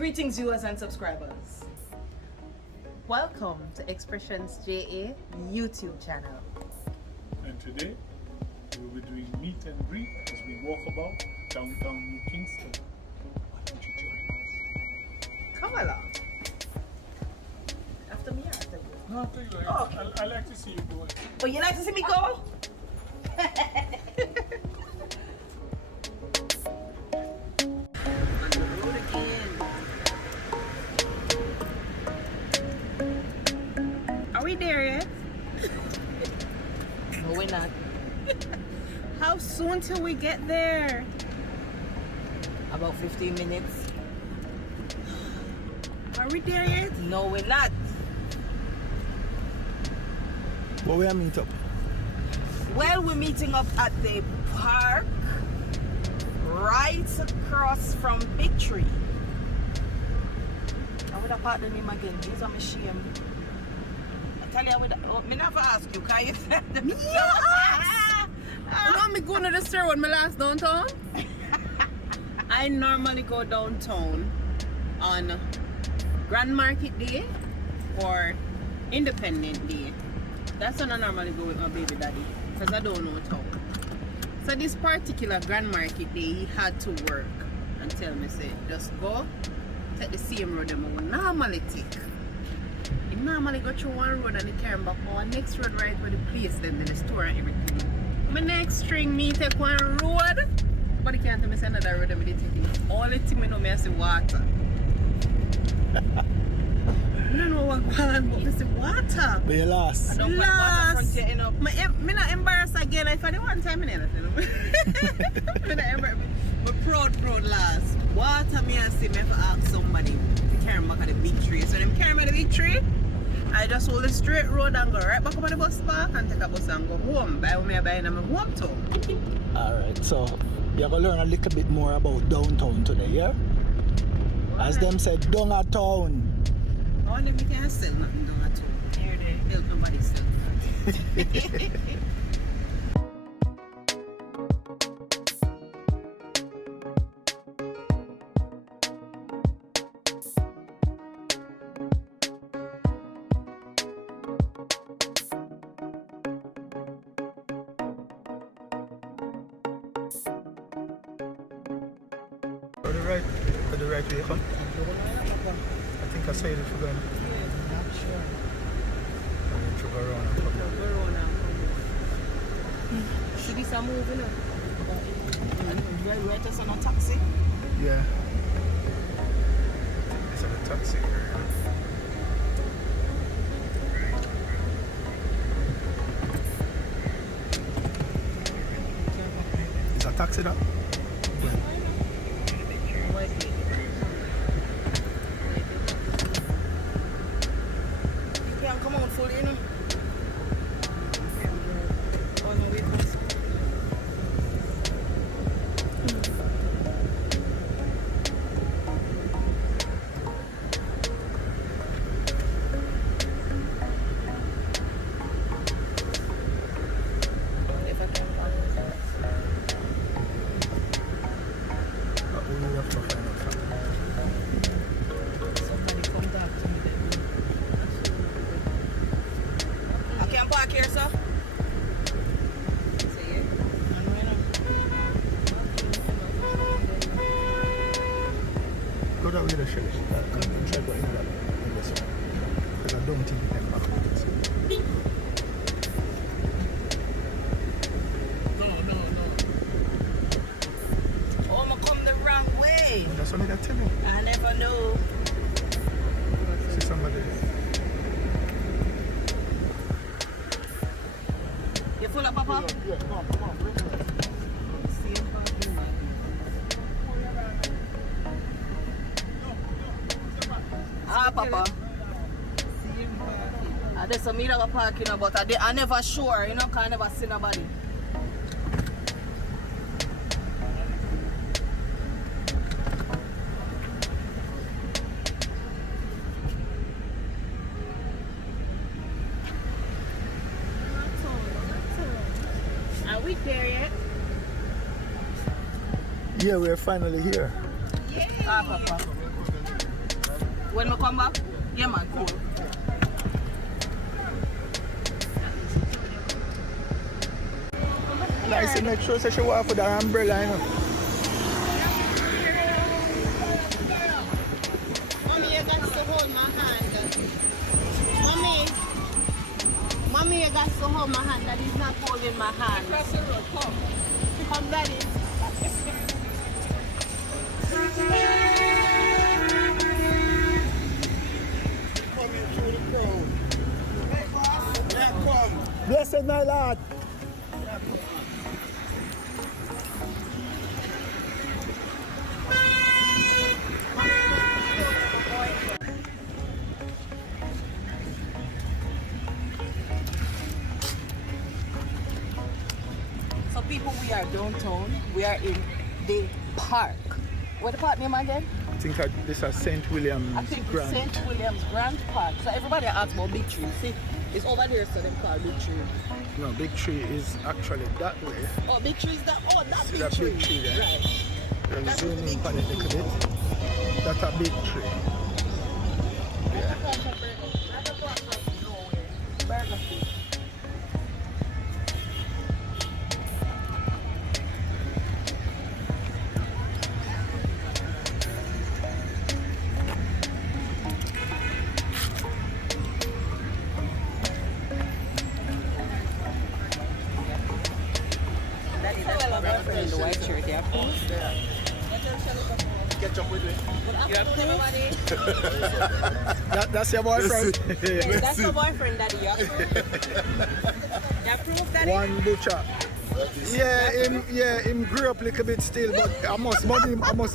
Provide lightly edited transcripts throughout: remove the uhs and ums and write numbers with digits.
Greetings, viewers and subscribers. Welcome to Xpressionz JA YouTube channel. And today we will be doing meet and greet as we walk about downtown New Kingston. Why don't you join us? Come along. After me or after you? No, after you. Oh. I like to see you go. Oh, you like to see me go? On the road again. Are we there yet? No, we're not. How soon till we get there? About 15 minutes. Are we there yet? No, we're not. Where we are meet up? Well, we're meeting up at the park right across from Big Tree. I would have part the name again. These are my shame. I tell you, I never ask you, can you say them? Yes! You know me going to the store when my last downtown? I normally go downtown on Grand Market Day or Independent Day. That's when I normally go with my baby daddy because I don't know town. So this particular Grand Market Day, he had to work and tell me, say, just go take the same road that I would normally take. He normally go through one road and he carry back on next road right where the place then the store and everything. My next string me take one road, but he can't tell me say another road and me take it. All the thing I know me I say water. I don't know what going on, but I say water. But you lost. I don't want water front you end up. Me not embarrassed again. If I the one time I never tell him. Me not embarrassed. But proud last. Water me I say me have to ask somebody to carry me back at the big tree. So them carry me at the big tree. I just hold the straight road and go right back up at the bus park and take a bus and go home. Buy what me I buy in my hometown. Alright, so you're going to learn a little bit more about downtown today, yeah? As them said, downtown. Oh, then we can't sell nothing down at all. Here they help nobody sell. To the right way, come? I think I saw it for them. Yeah, not sure. And then to go around and come. Go around and come. See this a move, you know? Right us on a taxi. Yeah. It's on a taxi area. It's a taxi that? You can't come out fully, you know. Oh no, wait, wait. If I can park. We have to find out something. Somebody come talk to me then. I can't park here, sir. Say it. Go that way, the shit. Try to end that. Because I don't think you can back. No. Oh, I'ma come the wrong way. That's what I tell you. I never know. See somebody. You full up, Papa? Yeah, come on, bring it. Same parking lot. Ah, Papa. Same parking. There's some meter park, you know, but I never sure, you know, cause I never see nobody. Are we there yet? Yeah, we're finally here. Ah, Papa. When we come back, yeah man, cool. Nice to make sure that she walk with her umbrella, you know. Mommy, you got to hold my hand. Mommy, you got to hold my hand. Daddy's not holding my hand. Across the road, come. Come, Daddy. Coming through the crowd. Yeah, come. Blessed my Lord. So people, we are downtown. We are in the park. What the park name again? I think this is St. William's I think Grand. St. William's Grand Park. So everybody asks about Big Tree. See, it's over there, so they call Big Tree. No, Big Tree is actually that way. Oh, Big Tree is that? Oh, that See Big that Tree. big tree there? Right. Let's zoom in on it a little bit. That's a big tree. Yeah. Burger King. In the white shirt, yeah. Catch up with me. That's your boyfriend. Yeah, that's your boyfriend, Daddy. You approve? You approve, Daddy? One butcher. Yeah, him grew up a little bit still, but I must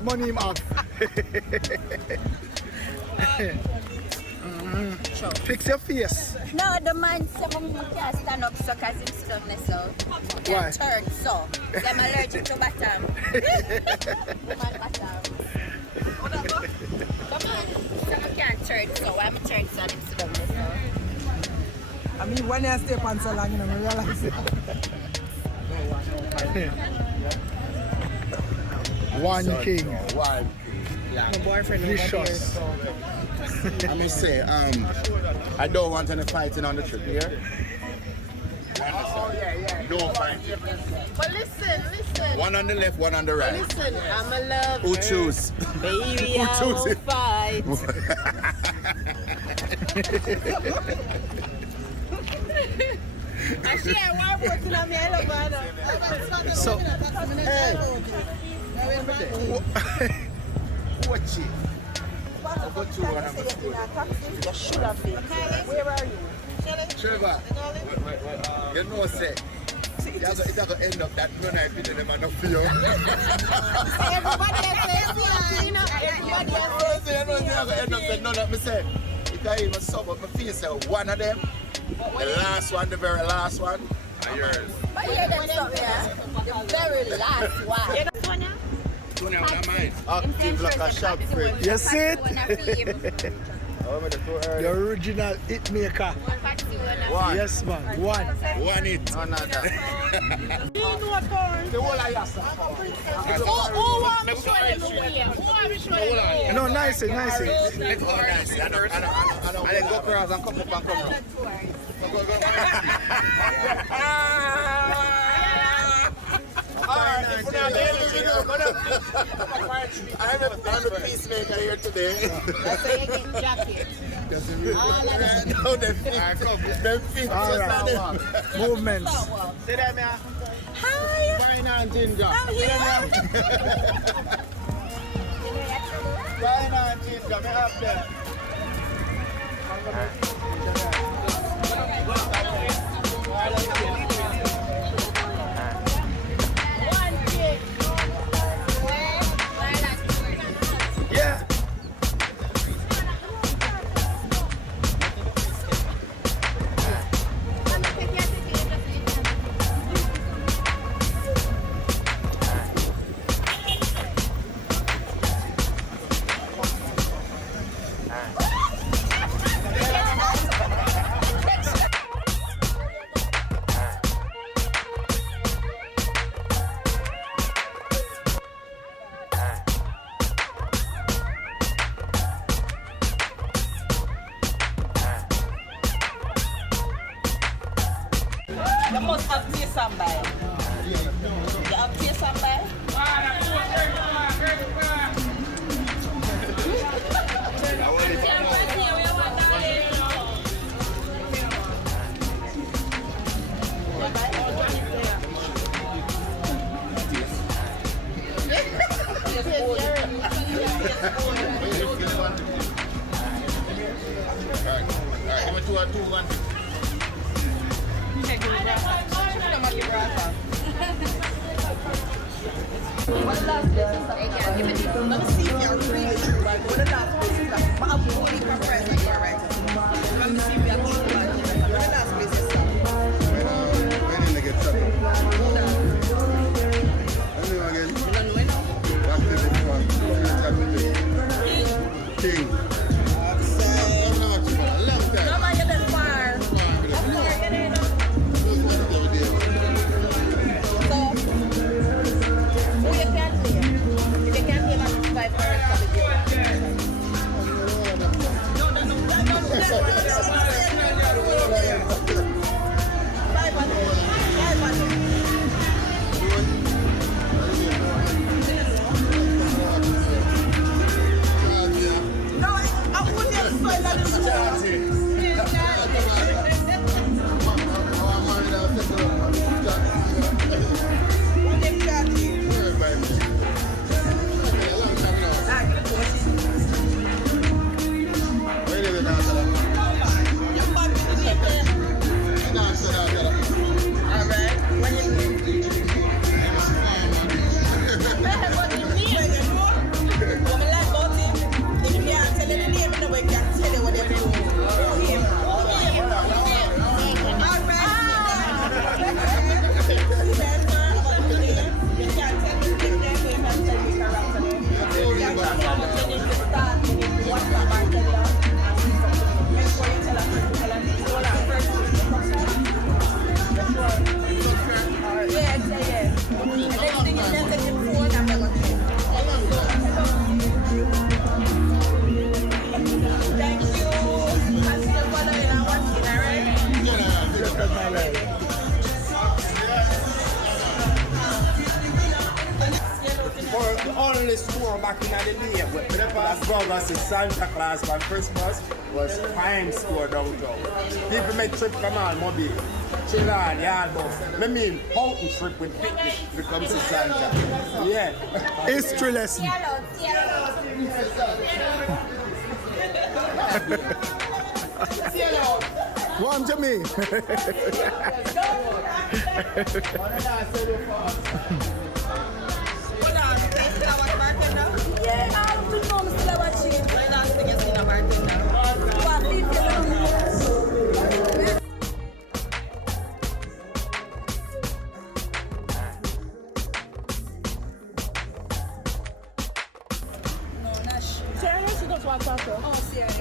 money him off. Fix your face. No, the man said I can't stand up so because him sit up next so. Why? Turn so. So I'm allergic to bottom. Woman bottom. Come on. So I can't turn so. I'm turned so and him sit up next so. I mean, when you stay on so long, you know, I realize it. One king. One. My boyfriend over here, Vicious. so. I must say, I don't want any fighting on the trip here. No fighting. But listen. One on the left, one on the right. Listen, I'm a lover. Who choose? Baby, Who I choose won't it? fight. I share one working on me, I love her. So, Watch it. I'll go to one of You should have been. Where are you? Trevor, you know, say, it's going to end up that none I feel them enough for you. Everybody else says, you know, everybody else says. I know it's going to end up that none of me say. If I even sub up my face, one of them, the last one, the very last one, are yours. But hear them something, yeah? The very last one. Tony, I don't mind. Active like a sharp friend. you see it? Oh, but too The early. original hit maker. One. Yes, man. One. One it. Another. The whole of Yassa. Who want me show them the way? Who want me show them the way? No, nice. Oh, nice. I don't. I go across and come up and come up. Alright, I'm a peacemaker here today. That's why you get jacket. No, them feet. All right. Movements. See them here? Hi. Wine and ginger. I'm here. Wine and ginger, me have them. Yeah. and buy. You have taste and buy? Let me see if you're really true. Like, what the last place is that? But I'm fully compressed like you are right. Let me see if you're true. Like, what the last place is that? When did I get trouble? I know again. You don't know it? Back to the one. King. Long time. No, man, you're that far. So, who you can't hear? If you can't hear, that's 5 hours for the video. Only store back in the day with the first burgers in Santa Claus for Christmas was Prime Store downtown. People make trip come on, Moby, chill on, yard bus. I mean, mountain trip with picnic becomes a Santa. Yeah. History lesson. One to me. Yeah, I don't know I'm still watching. Why not sing a scene of Bartender?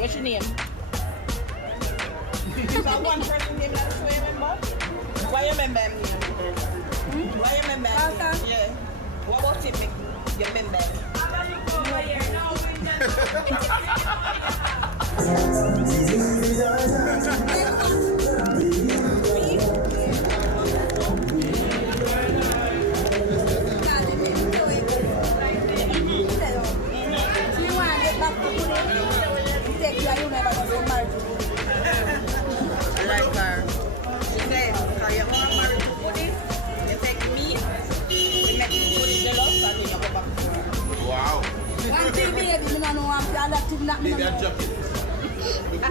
What's your name? You got one person name that's why you remember? Why you remember him name? Why you remember him name? Yeah. What about it make you remember him? Like her. She said, so you're all married to Woody, you take me, we make Woody jealous, and then you go back to her. Wow. One thing, baby, you don't know I'm feeling that thing that me That jacket. Good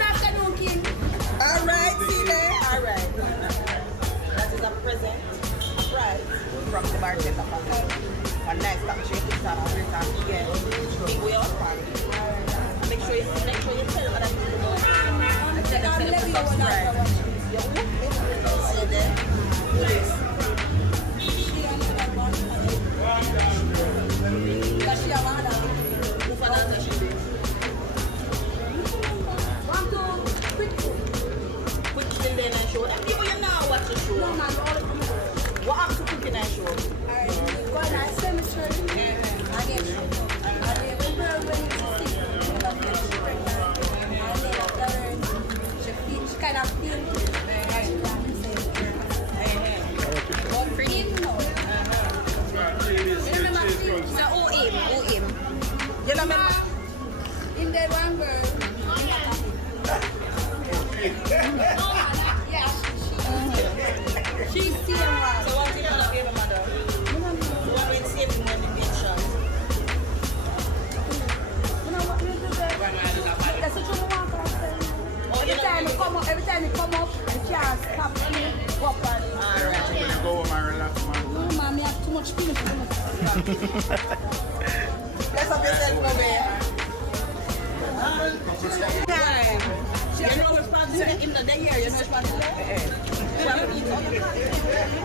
afternoon, King. All right, see there. All right. That is a present, a prize from the bartender family. A nice tax rate to start off with and again. Big way out party. Make sure you tell other people about it. And tell them to subscribe. See there? Do this. Quick still then and show. And people you now watch the show. What happened to cooking and show? I You know, remember? In the one girl. Yeah, she's still one. So what's it gonna be, mother? What will save when the beach shop? That's what you want to say. Every time you come up, you can't stop me. Walk on. Alright, go home and relax, man. No, man, I have too much feeling for me. Let's have yourself go there. You know what's supposed to say in the day here, you know what's supposed to say?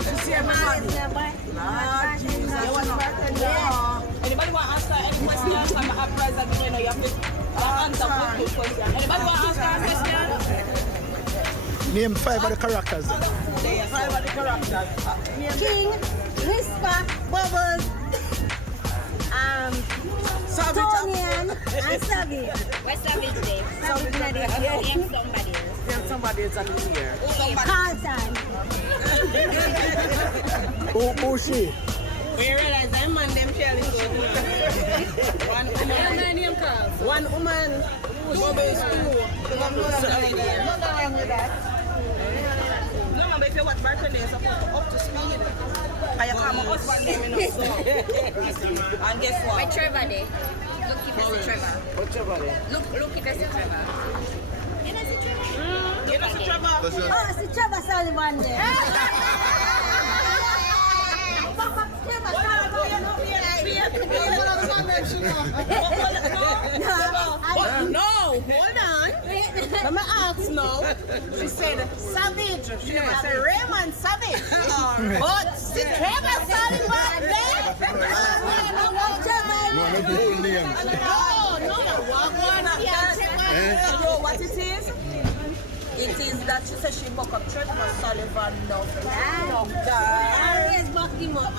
You see everybody? Anybody want to ask her any question? I'm a present, you know, you have to answer good question. Anybody want to ask her a question? Name 5 of the characters. 5 of the characters. King, Whisper, Bubbles, Tonian, and Savage. What's Savage day? Savage not there. Name somebody else. Somebody is on here. Carlton. Who she? We realize that man them share is good. One woman who's always cool. Nothing wrong with that. No, man, if you watch Bartender, you're supposed to up to speed. And you call my husband name in a song. And guess what? Wait, Trevor day. Look if it's a Trevor. What's Trevor there? Look if it's a Trevor. You know Trevor? Oh, it's Trevor Sullivan there. No, hold on. Let me ask now. She said Savage. She never said Raymond Savage. But the Trevor Sullivan there. No, not the whole name. No, what it is? It is that she said she buck up Trevor Sullivan now. Always buck him up.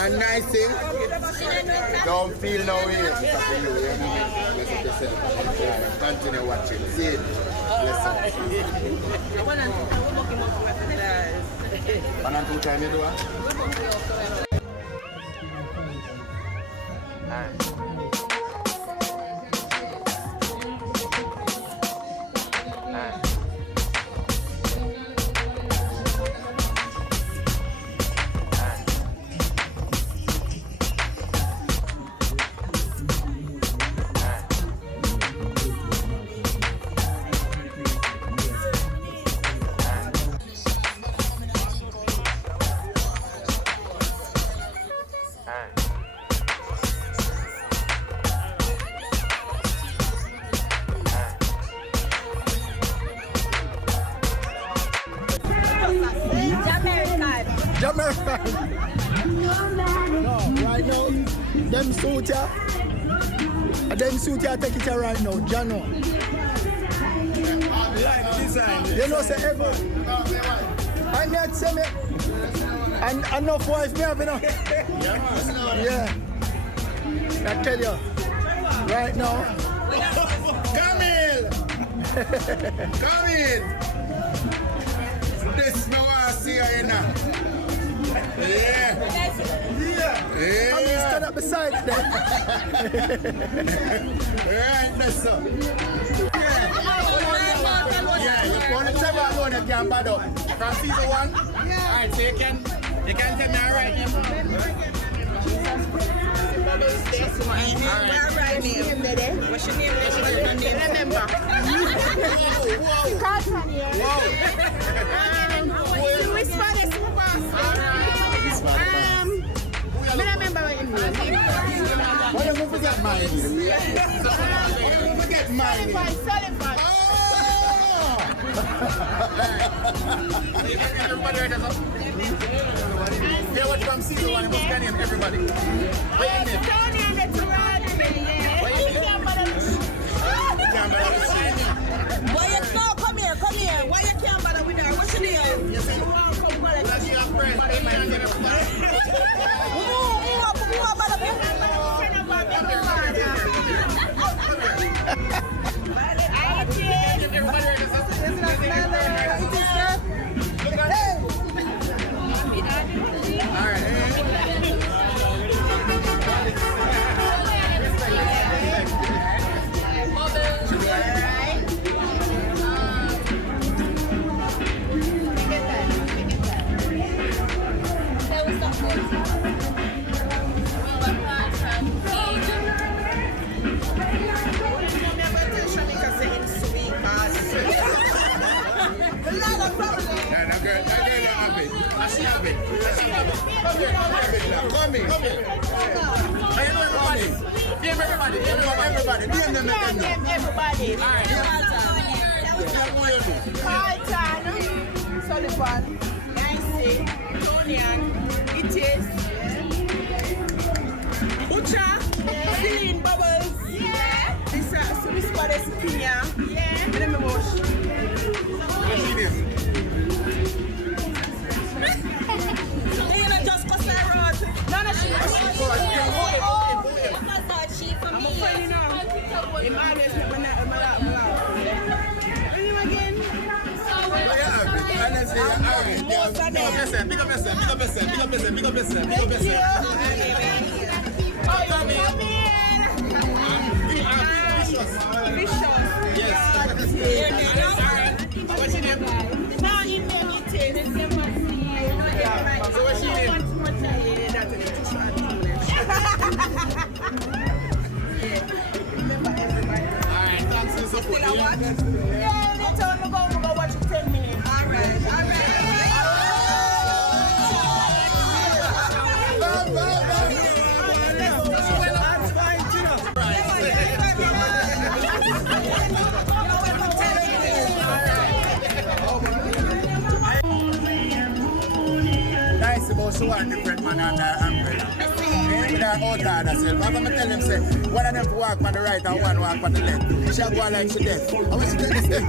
And nice thing, don't feel no way. Listen yourself. Continue watching. See it. Listen. One and 2 times you do it? Jamaican. No, right now, them suit ya. Take it ya right now, Jano. You know, say ever. I not say me. And enough wife me have, you know. Yeah. I tell you, right now. Come in! Come in! This no one see you now. Yeah. Come in, stand up beside it there. Right, that's so. Yeah, you want to Trevor alone, you can't bad up. From season 1? Alright, so you can tell me alright name. Alright name. What's your name? Remember. Wow. I remember what your name. Why you going to forget mine? Forget mine. Sullivan. Everybody right there, yeah, watch from season 1, you must get him, everybody. What's your name? Why you no, come here. Why you can't bother with her? What's your name? You say you want to come collect. That's your friend. Who bother with her? Come here. I know everybody. Name everybody. Name them. Everybody. Carlton, Sullivan, Nancy, Tonian, it is Ucha, Celine Bubbles, this spot is Kenya, and then my wash. What's your name? You know, just cause I wrote. No, she I'm a friend, you know. I'm always never not. Again. Big up yourself. Yes. What's your name? So what's your name? Alright, thanks for the support. Yeah, they told me go watch it 10 minutes. Alright. Nice about so one different man and umbrella. With our old dad herself. I'm gonna tell him say one of them walk on the right and one walk on the left. She'll go like she dead. I want you to take the step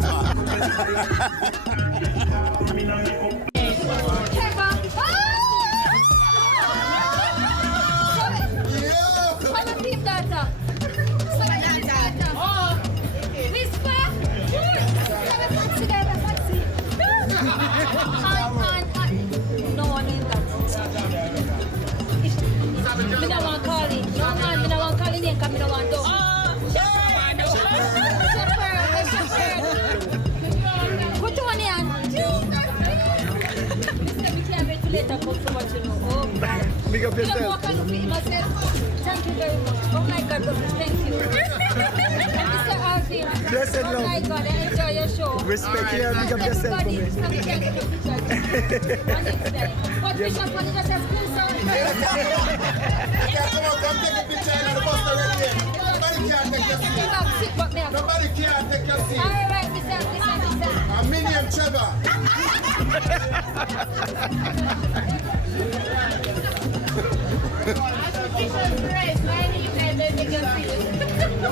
Big up yourself. Thank you very much. Oh my God, thank you. Mr. Alvin. Blessed Oh my love. God, I enjoy your show. Respect you and big up yourself for me. Everybody, come and take a picture. But Bishop, what did I say? Come take a picture in the bus right here. Nobody can take your seat. Nobody can take your seat. All right, Mr. I'm Minium Trevor. You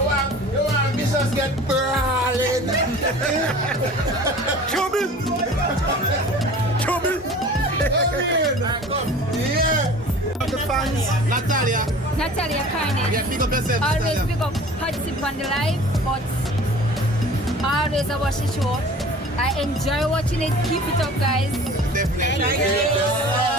want Bishops get brawling. Come in. Yeah. The fans. Natalia. Natalia Carney. Yeah, pick up yourself. Always Natalia. pick up hot sip on the live, but always I watch the show. I enjoy watching it. Keep it up, guys. Definitely.